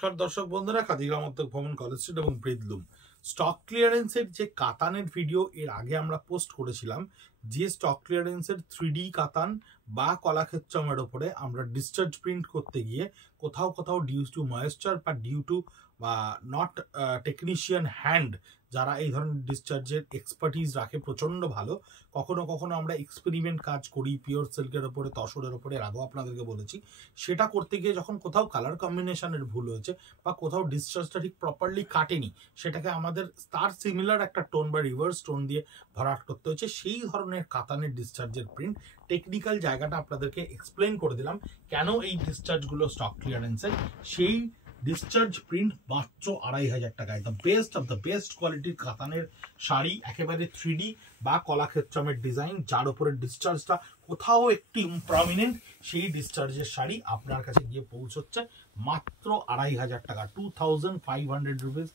নমস্কার দর্শক বন্ধুরা, খাদিগ্রাম উদ্যোগ ভবন, কলেজ স্ট্রিট এবং ব্রিদলুম স্টক ক্লিয়ারেন্সের যে কাতানের ভিডিও এর আগে আমরা পোস্ট করেছিলাম, যে স্টক ক্লিয়ারেন্সের 3D কাতান বা কলাক্ষেত্রমের ওপরে আমরা ডিসচার্জ প্রিন্ট করতে গিয়ে কোথাও কোথাও ডিউ টু ময়েশ্চার বা ডিউ টু বা নট টেকনিশিয়ান হ্যান্ড, যারা এই ধরনের ডিসচার্জের এক্সপার্টিস রাখে প্রচণ্ড ভালো, কখনো কখনো আমরা এক্সপেরিমেন্ট কাজ করি পিওর সিল্কের ওপরে, তসরের ওপরে, এর আগেও আপনাদেরকে বলেছি। সেটা করতে গিয়ে যখন কোথাও কালার কম্বিনেশনের ভুল হয়েছে বা কোথাও ডিসচার্জটা ঠিক প্রপারলি কাটেনি, সেটাকে আমাদের তার সিমিলার একটা টোন বা রিভার্স টোন দিয়ে ভরাট করতে হচ্ছে। সেই ধরনের কাতানের ডিসচার্জের প্রিন্ট টেকনিক্যাল জায়গাটা আপনাদেরকে এক্সপ্লেন করে দিলাম, কেন এই ডিসচার্জগুলো স্টক ক্লিয়ারেন্সের। সেই ডিসচার্জ প্রিন্ট মাত্র 2500 টাকায়, the best of the best কোয়ালিটির কাতানের শাড়ি, একেবারে 3D বা কলাক্ষেত্রমের ডিজাইন, যার উপরে ডিসচার্জটা কোথাও একটি প্রমিনেন্ট, সেই ডিসচার্জের শাড়ি আপনার কাছে গিয়ে পৌঁছচ্ছে মাত্র 2500 টাকা, 2500 রুপিস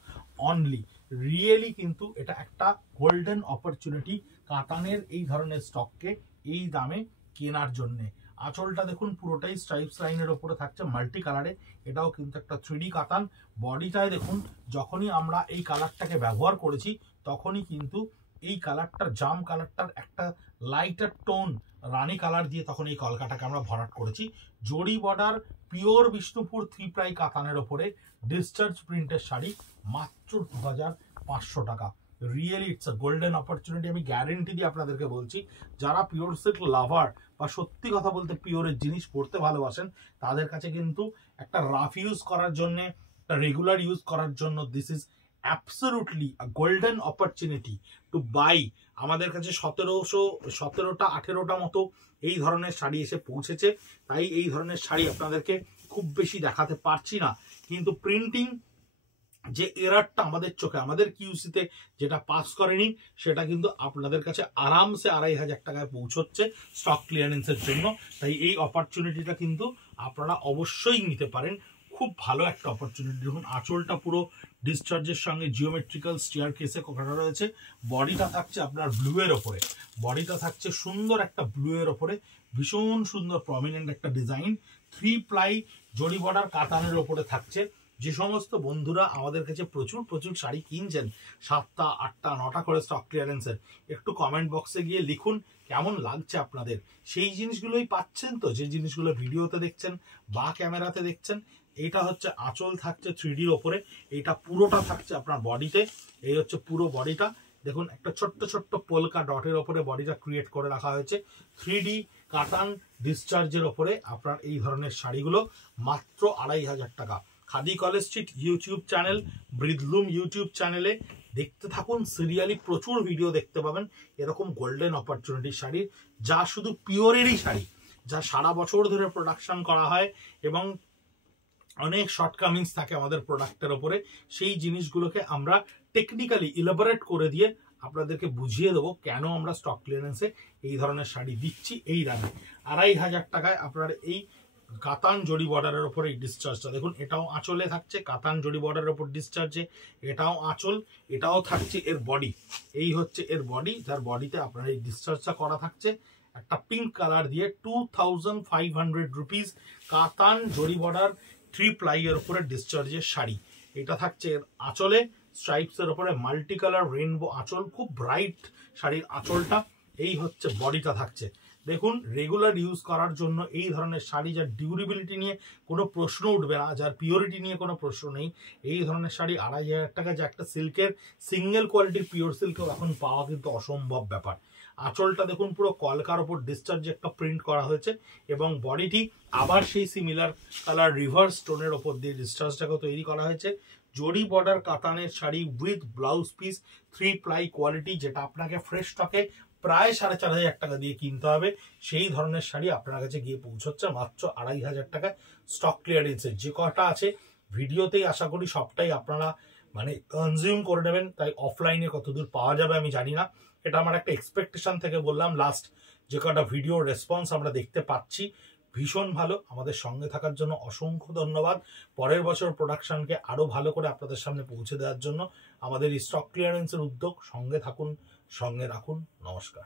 অনলি। রিয়েলি কিন্তু এটা একটা গোল্ডেন অপরচুনিটি কাতানের এই ধরনের স্টককে এই দামে কেনার জন্যে। আঁচলটা দেখুন পুরোটাই স্ট্রাইপস লাইনের ওপরে থাকছে মাল্টি কালারে, এটাও কিন্তু একটা 3D কাতান। বডিটায় দেখুন, যখনই আমরা এই কালারটাকে ব্যবহার করেছি তখনই কিন্তু এই কালারটার জাম কালারটার একটা লাইটার টোন রানী কালার দিয়ে তখন এই কলকাটাকে আমরা ভরাট করেছি। জড়ি বর্ডার পিওর বিষ্ণুপুর 3 প্লাই কাতানের ওপরে ডিসচার্জ প্রিন্টের শাড়ি মাত্র 2500 টাকা। Really it's a golden opportunity, আমি গ্যারেন্টি দিয়ে আপনাদেরকে বলছি। যারা পিওর সিল্ক লাভার বা সত্যি কথা বলতে পিওরের জিনিস পড়তে ভালোবাসেন, তাদের কাছে কিন্তু একটা রাফ ইউজ করার জন্য, একটা রেগুলার ইউজ করার জন্য this is absolutely a golden opportunity to buy. আমাদের কাছে 18টা মতো এই ধরনের শাড়ি এসে পৌঁছেছে, তাই এই ধরনের শাড়ি আপনাদেরকে খুব বেশি দেখাতে পারছি না, কিন্তু প্রিন্টিং যে এরারটা আমাদের চোখে, আমাদের কিউসিতে যেটা পাস করেনি, সেটা কিন্তু আপনাদের কাছে আরামসে 2500 টাকায় পৌঁছচ্ছে স্টক ক্লিয়ারেন্সের জন্য। তাই এই অপরচুনিটিটা কিন্তু আপনারা অবশ্যই নিতে পারেন, খুব ভালো একটা অপরচুনিটি। দেখুন আঁচলটা পুরো ডিসচার্জের সঙ্গে জিওমেট্রিক্যাল স্টিয়ার কেসে করা রয়েছে। বডিটা থাকছে আপনার ব্লু এর ওপরে, বডিটা থাকছে সুন্দর একটা ব্লু এর ওপরে, ভীষণ সুন্দর প্রমিনেন্ট একটা ডিজাইন। 3 প্লাই জড়ি বর্ডার কাতানের ওপরে থাকছে। যে সমস্ত বন্ধুরা আমাদের কাছে প্রচুর শাড়ি কিনছেন, 7টা 8টা 9টা করে স্টক ক্লিয়ারেন্সের, একটু কমেন্ট বক্সে গিয়ে লিখুন কেমন লাগছে আপনাদের। সেই জিনিসগুলোই পাচ্ছেন তো, যে জিনিসগুলো ভিডিওতে দেখছেন বা ক্যামেরাতে দেখছেন। এটা হচ্ছে আঁচল থাকছে 3Dর ওপরে, এটা পুরোটা থাকছে আপনার বডিতে। এই হচ্ছে পুরো বডিটা, দেখুন একটা ছোট্ট ছোট্ট পোলকা ডটের ওপরে বডিটা ক্রিয়েট করে রাখা হয়েছে। 3D কাতান ডিসচার্জের ওপরে আপনার এই ধরনের শাড়িগুলো মাত্র 2500 টাকা। Khadi College Street YouTube channel, Breathloom YouTube চ্যানেলে দেখতে থাকুন, সিরিয়ালি প্রচুর ভিডিও দেখতে পাবেন এরকম গোল্ডেন অপরচুনিটির শাড়ির, যা শুধু পিওরেরই শাড়ি, যা সারা বছর ধরে প্রোডাকশন করা হয় এবং অনেক শর্টকামিংস থাকে আমাদের প্রোডাক্টের ওপরে। সেই জিনিসগুলোকে আমরা টেকনিক্যালি ইলাবোরেট করে দিয়ে আপনাদেরকে বুঝিয়ে দেবো কেন আমরা স্টক ক্লিয়ারেন্সে এই ধরনের শাড়ি দিচ্ছি এই দামে। 2500 টাকায় আপনার এই কাতান জড়ি বর্ডারের ওপরে এই ডিসচার্জটা দেখুন, এটাও আঁচলে থাকছে কাতান জড়ি বর্ডারের ওপর ডিসচার্জে, এটাও আঁচল, এটাও থাকছে এর বডি। এই হচ্ছে এর বডি, যার বডিতে আপনার এই ডিসচার্জটা করা থাকছে একটা পিঙ্ক কালার দিয়ে। 2500 রুপিস কাতান জড়ি বর্ডার 3 প্লাই এর উপরে ডিসচার্জের শাড়ি। এটা থাকছে এর আঁচলে, স্ট্রাইপস এর উপরে মাল্টি কালার রেইনবো আঁচল, খুব ব্রাইট শাড়ির আঁচলটা। এই হচ্ছে বডিটা থাকছে। দেখুন রেগুলার ইউজ করার জন্য এই ধরনের শাড়ি, যার ডিউরেবিলিটি নিয়ে কোনো প্রশ্ন উঠবে না, যার পিওরিটি নিয়ে কোনো প্রশ্ন নেই, এই ধরনের শাড়ি 2500 টাকা, যে একটা সিল্কের সিঙ্গেল কোয়ালিটির পিওর সিল্কেও এখন পাওয়া কিন্তু অসম্ভব ব্যাপার। আঁচলটা দেখুন পুরো কলকার ওপর ডিসচার্জ একটা প্রিন্ট করা হয়েছে এবং বডিটি আবার সেই সিমিলার কালার রিভার্স টোনের ওপর দিয়ে ডিসচার্জটাকে তৈরি করা হয়েছে। জড়ি বর্ডার কাতানের sari with blouse piece 3 ply quality, যেটা আপনাকে ফ্রেশ স্টকে প্রায় 4500 টাকা দিয়ে কিনতে হবে, সেই ধরনের শাড়ি আপনার কাছে গিয়ে পৌঁছচ্ছে মাত্র 2500 টাকায় স্টক ক্লিয়ারেন্সের। যে কটা আছে ভিডিওতেই আশা করি সবটাই আপনারা মানে কনজিউম করে নেবেন, তাই অফলাইনে কতদূর পাওয়া যাবে আমি জানি না, এটা আমার একটা এক্সপেকটেশন থেকে বললাম। লাস্ট যে কটা ভিডিও রেসপন্স আমরা দেখতে পাচ্ছি ভীষণ ভালো, আমাদের সঙ্গে থাকার জন্য অসংখ্য ধন্যবাদ। পরের বছর প্রোডাকশনকে আরো ভালো করে আপনাদের সামনে পৌঁছে দেওয়ার জন্য আমাদের এই স্টক ক্লিয়ারেন্সের উদ্যোগ, সঙ্গে থাকুন, সঙ্গে রাখুন। নমস্কার।